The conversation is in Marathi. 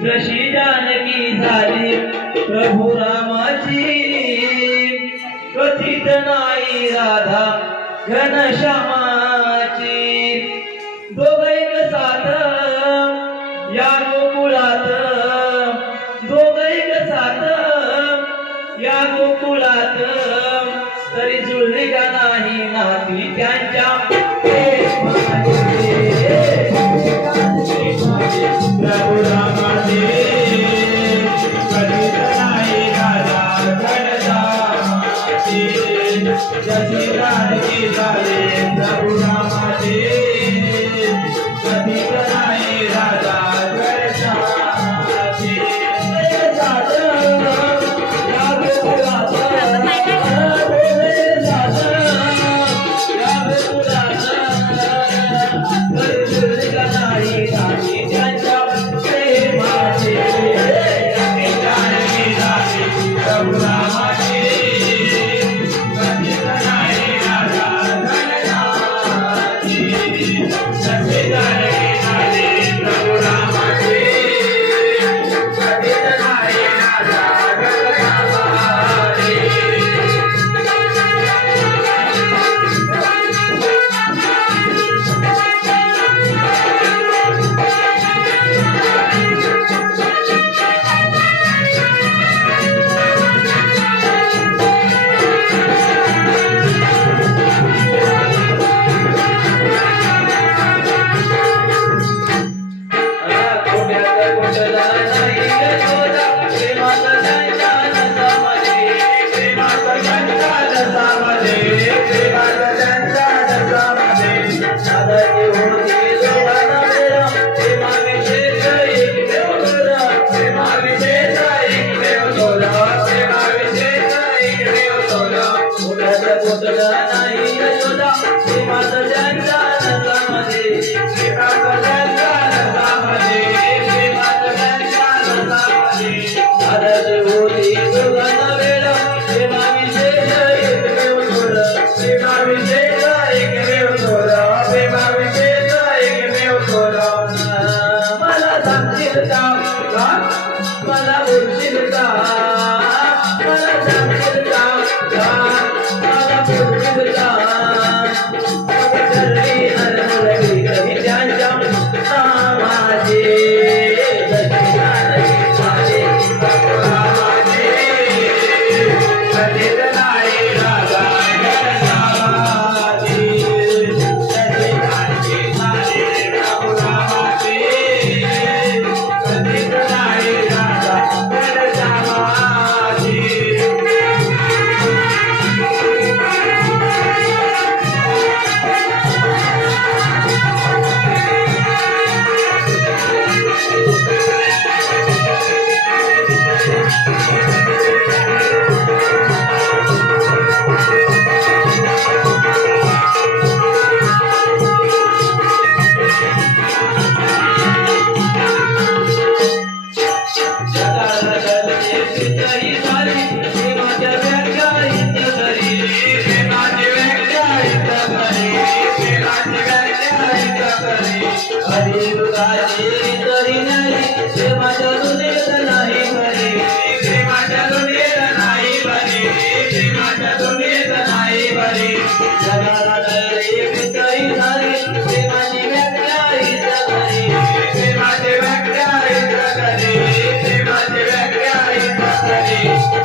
जशी जानकी झाली प्रभू रामाची. कथित नाही राधा घनश्यामाची. दोघैक साथ या गोकुळात. दोघैक साथ या गोकुळात. तरी जुळली का नाही नाती त्यांच्या. जशी जानकी भारत व्याख्या